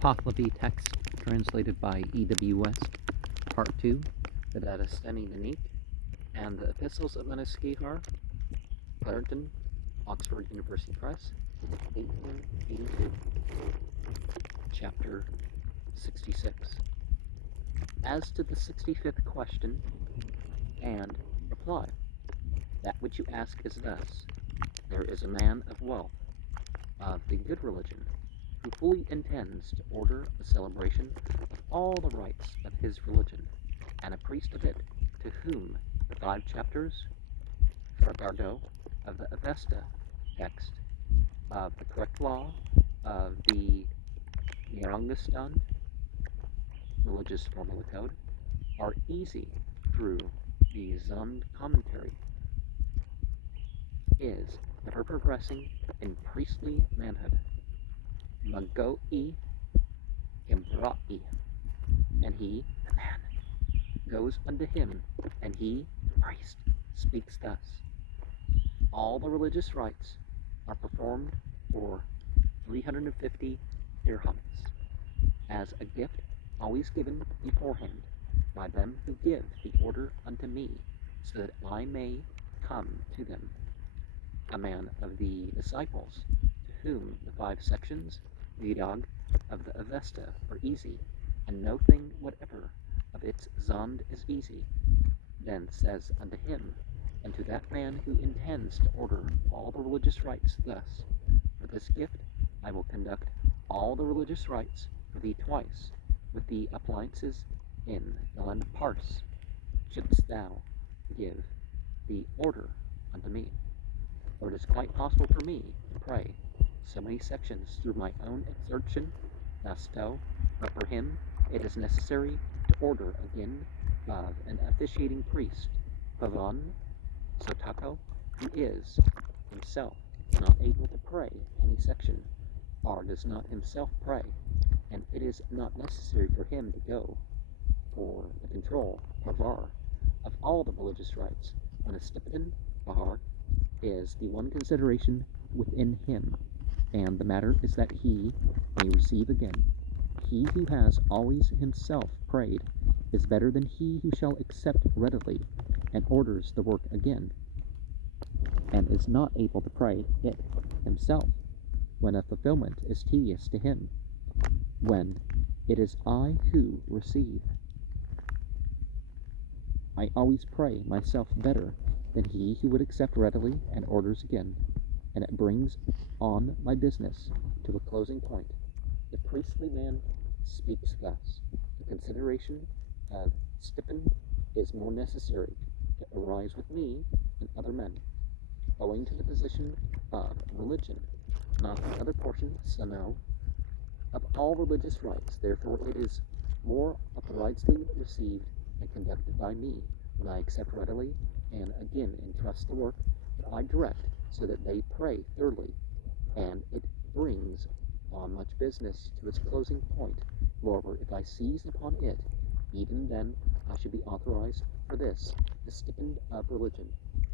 Pahlavi text translated by E.W. West, Part 2, the Dadistani Dinik, and the Epistles of Anaskhar, Clarendon, Oxford University Press, 1882. Chapter 66. As to the 65th question and reply, that which you ask is thus: there is a man of wealth, of the good religion, who fully intends to order the celebration of all the rites of his religion, and a priest of it, to whom the 5 chapters, Fragardo, of the Avesta text, of the correct law of the Nyarangastan religious formula code, are easy through the Zund commentary, is ever progressing in priestly manhood. Magoi Imbra'i, and he, the man, goes unto him, and he, the priest, speaks thus: all the religious rites are performed for 350 dirhams, as a gift always given beforehand by them who give the order unto me, so that I may come to them. A man of the disciples, to whom the 5 sections, Virag, of the Avesta are easy, and no thing whatever of its Zond is easy, then says unto him, and to that man who intends to order all the religious rites thus: for this gift I will conduct all the religious rites for thee twice, with the appliances in the land of Pars, shouldst thou give the order unto me. For it is quite possible for me to pray so many sections through my own exertion, nasto, but for him it is necessary to order again of an officiating priest, Pavan Sotako, who is himself not able to pray any section, or does not himself pray, and it is not necessary for him to go for the control, Pavar, of all the religious rites, when a Stipitan Bahar is the one consideration within him, and the matter is that he may receive again. He who has always himself prayed is better than he who shall accept readily and orders the work again, and is not able to pray it himself, when a fulfillment is tedious to him, when it is I who receive. I always pray myself better than he who would accept readily and orders again, and it brings on my business to a closing point. The priestly man speaks thus: the consideration of stipend is more necessary to arise with me than other men, owing to the position of religion, not the other portion, sano, of all religious rites. Therefore it is more authorizedly received and conducted by me, when I accept readily and again entrust the work that I direct, so that they pray thoroughly, and it brings on much business to its closing point. Moreover, if I seize upon it, even then I should be authorized for this, the stipend of religion.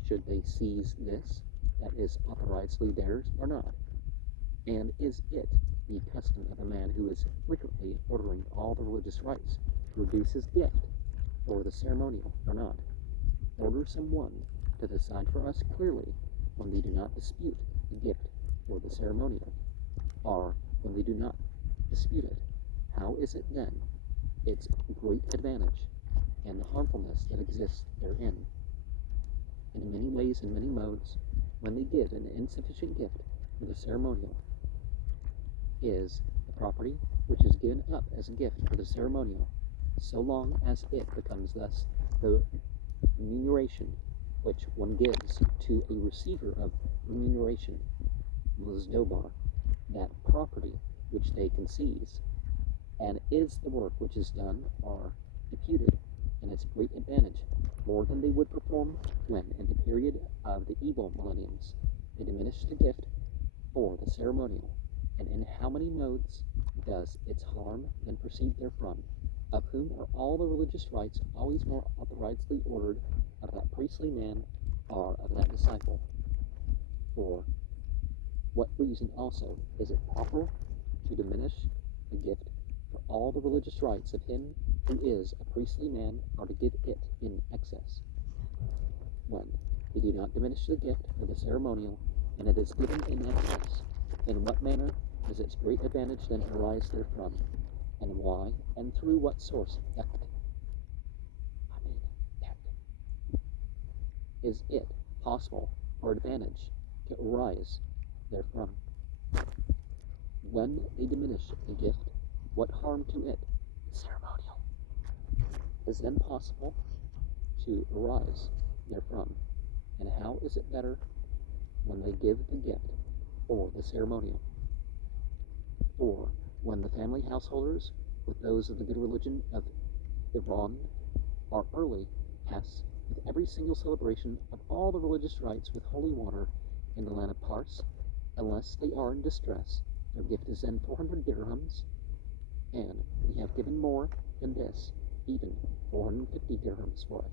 Should they seize this, that is authorizedly theirs or not? And is it the custom of a man who is frequently ordering all the religious rites to reduce his gift for the ceremonial or not? Order some one to decide for us clearly, when they do not dispute the gift for the ceremonial, or when they do not dispute it. How is it then its great advantage, and the harmfulness that exists therein? In many ways and many modes, when they give an insufficient gift for the ceremonial, is the property which is given up as a gift for the ceremonial, so long as it becomes thus the remuneration which one gives to a receiver of remuneration, Muzdobar, that property which they can seize, and is the work which is done are deputed, and its great advantage, more than they would perform when, in the period of the evil millenniums, they diminish the gift for the ceremonial. And in how many modes does its harm then proceed therefrom, of whom are all the religious rites always more authorizedly ordered of that priestly man or of that disciple? For what reason also is it proper to diminish the gift all the religious rights of him who is a priestly man are to give it in excess. When they do not diminish the gift or the ceremonial, and it is given in excess, in what manner does its great advantage then arise therefrom, and why, and through what source is it possible or advantage to arise therefrom? When they diminish a gift, what harm to it, ceremonial, is then possible to arise therefrom? And how is it better when they give the gift or the ceremonial? For when the family householders, with those of the good religion of Iran, are early, pass with every single celebration of all the religious rites with holy water in the land of Pars, unless they are in distress, their gift is then 400 dirhams, and we have given more than this, even 450 dirhams for it.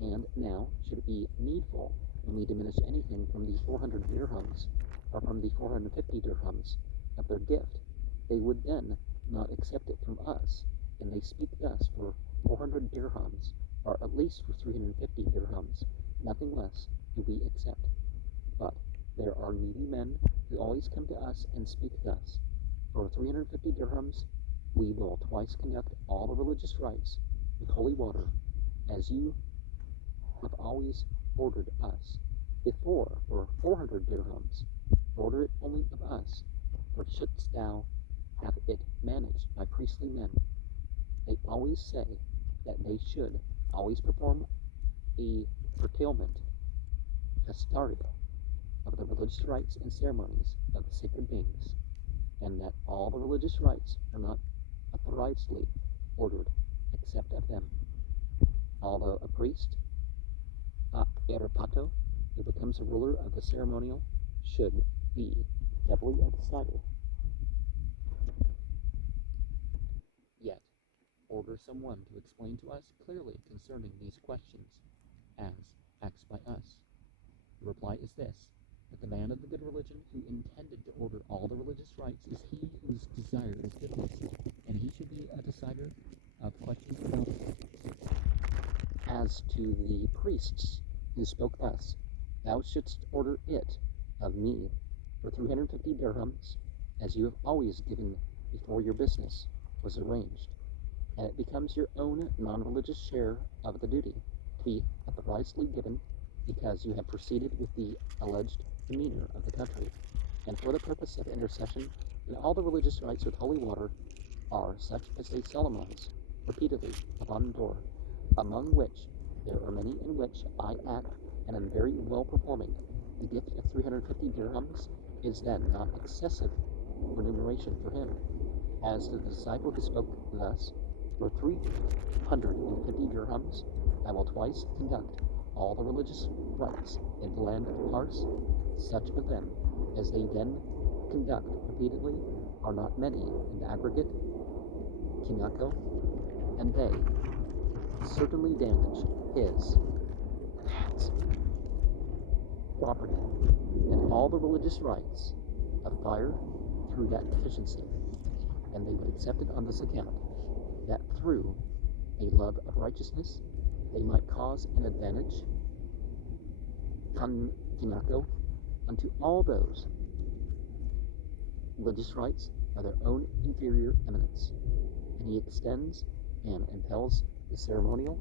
And now, should it be needful, when we diminish anything from the 400 dirhams, or from the 450 dirhams of their gift, they would then not accept it from us, and they speak thus for 400 dirhams, or at least for 350 dirhams, nothing less do we accept. But there are needy men who always come to us and speak thus: for 350 dirhams, we will twice conduct all the religious rites with holy water, as you have always ordered us. Before, for 400 dirhams, order it only of us, for shouldst thou have it managed by priestly men, they always say that they should always perform a curtailment, festarib, of the religious rites and ceremonies of the sacred beings, and that all the religious rites are not authorizedly ordered except of them. Although a priest, Erapato, who becomes a ruler of the ceremonial, should be doubly a decider, yet order someone to explain to us clearly concerning these questions, as acts by us. The reply is this: that the man of the good religion who intended to order all the religious rites is he whose desire is goodness, and he should be a decider of questions about questions. As to the priests who spoke thus, thou shouldst order it of me for 350 dirhams, as you have always given before your business was arranged, and it becomes your own non-religious share of the duty to be authorizedly given, because you have proceeded with the alleged demeanor of the country, and for the purpose of intercession in all the religious rites with holy water are such as they solemnize repeatedly upon the door, among which there are many in which I act and am very well performing. The gift of 350 dirhams is then not excessive remuneration for him, as the disciple who spoke thus: for 350 dirhams I will twice conduct all the religious rites in the land of Pars. Such of them as they then conduct repeatedly are not many in the aggregate, Kinako, and they certainly damage his property and all the religious rites of fire through that deficiency, and they would accept it on this account, that through a love of righteousness they might cause an advantage, Kinako, unto all those religious rites by their own inferior eminence. And he extends and impels the ceremonial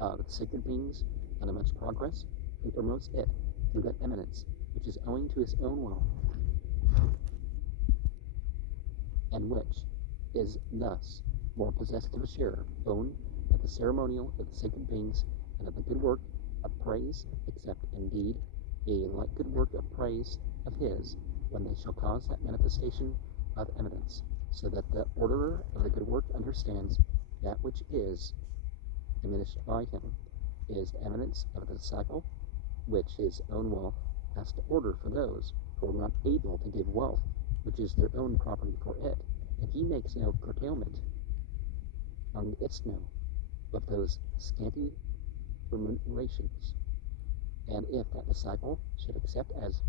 of the sacred beings on a much progress, and promotes it through that eminence which is owing to his own will, and which is thus more possessed of a share own of the ceremonial of the sacred beings and of the good work of praise, except indeed a like good work of praise of his, when they shall cause that manifestation of eminence, so that the orderer of the good work understands that which is diminished by him is the eminence of the disciple, which his own wealth has to order for those who are not able to give wealth, which is their own property for it, and he makes no curtailment on the isthmo of those scanty remunerations. And if that disciple should accept as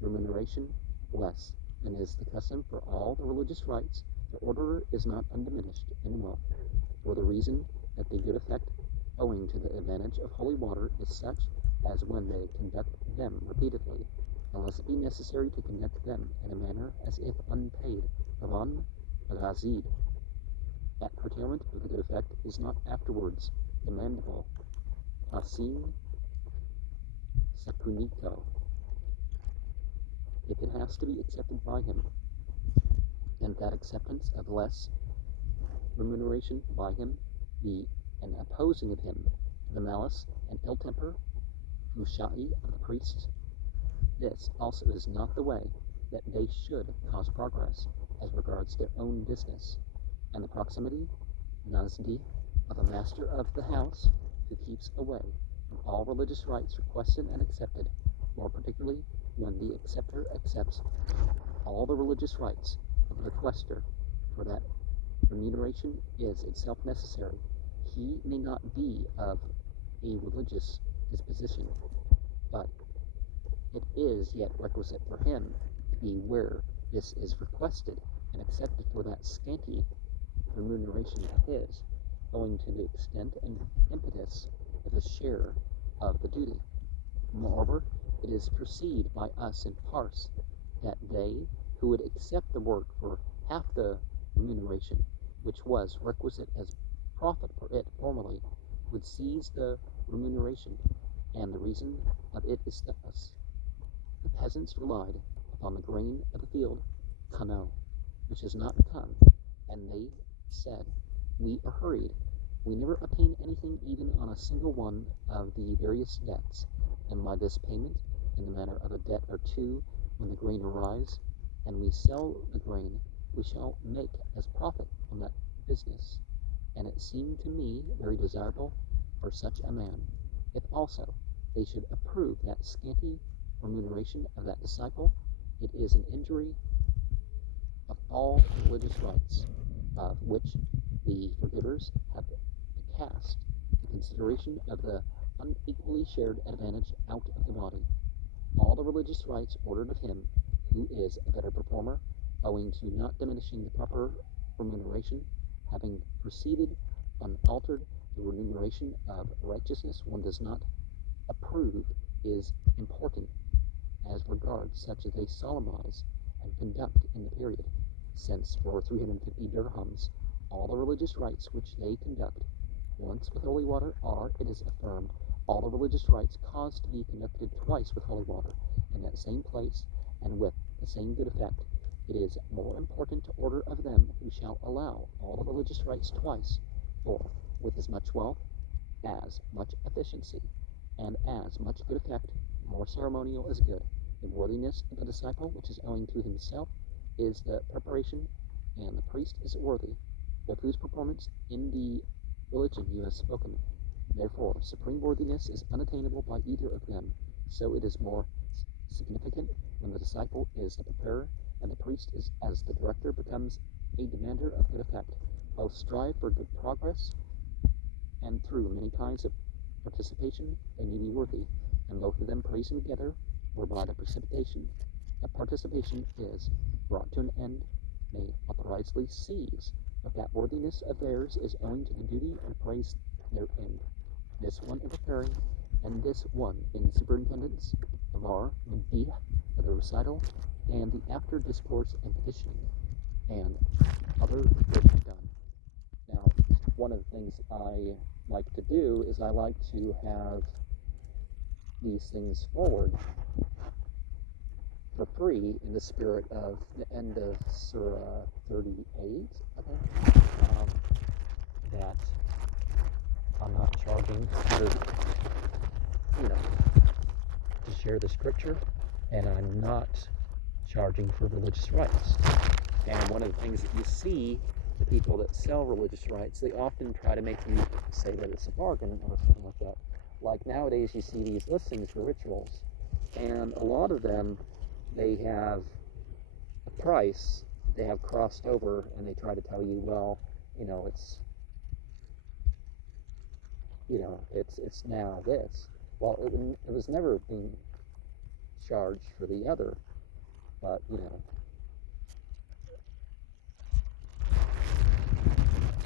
remuneration less and is the custom for all the religious rites, the orderer is not undiminished in wealth, for the reason that the good effect owing to the advantage of holy water is such as when they conduct them repeatedly, unless it be necessary to conduct them in a manner as if unpaid, avan agazid. That curtailment of the good effect is not afterwards demandable, asin sakuniko, if it has to be accepted by him, and that acceptance of less remuneration by him be an opposing of him, the malice and ill temper, mushai of the priests. This also is not the way that they should cause progress as regards their own business, and the proximity, nazdi, of a master of the house who keeps away from all religious rites requested and accepted, more particularly when the acceptor accepts all the religious rites of the requester, for that remuneration is itself necessary. He may not be of a religious disposition, but it is yet requisite for him to be where this is requested and accepted for that scanty remuneration of his, owing to the extent and impetus of his share of the duty. Moreover, it is perceived by us in parse that they who would accept the work for half the remuneration, which was requisite as profit for it formerly, would seize the remuneration, and the reason of it is thus. The peasants relied upon the grain of the field, kano, which has not come, and they said, we are hurried. We never obtain anything even on a single one of the various debts, and by this payment, in the manner of a debt or two, when the grain arrives, and we sell the grain, we shall make as profit on that business. And it seemed to me very desirable for such a man, if also they should approve that scanty remuneration of that disciple, it is an injury of all religious rites, of which the forgivers have cast the consideration of the unequally shared advantage out of the body. All the religious rites ordered of him who is a better performer, owing to not diminishing the proper remuneration, having proceeded unaltered, the remuneration of righteousness one does not approve is important as regards such as they solemnize and conduct in the period, since for 350 dirhams all the religious rites which they conduct, once with holy water, are, it is affirmed, all the religious rites caused to be conducted twice with holy water, in that same place, and with the same good effect. It is more important to order of them who shall allow all the religious rites twice, for with as much wealth, as much efficiency, and as much good effect, more ceremonial is good. The worthiness of the disciple, which is owing to himself, is the preparation, and the priest is worthy, of whose performance in the religion you have spoken. Therefore, supreme worthiness is unattainable by either of them, so it is more significant when the disciple is the preparer, and the priest is as the director becomes a demander of good effect. Both strive for good progress, and through many kinds of participation they may be worthy, and both of them praising together, whereby the participation is brought to an end, may authorizedly seize, but that worthiness of theirs is owing to the duty and praise therein. This one in preparing, and this one in superintendence of our Mudbih, of the recital, and the after discourse and petitioning, and other good done. Now, one of the things I like to do is I like to have these things forward for free in the spirit of the end of Surah 38, I think, that I'm not charging to share the scripture, and I'm not charging for religious rights. And one of the things that you see, the people that sell religious rights, they often try to make you say that it's a bargain or something like that. Like nowadays you see these listings for rituals, and a lot of them, they have a price they have crossed over, and they try to tell you, well, it's now this. Well, it was never being charged for the other, but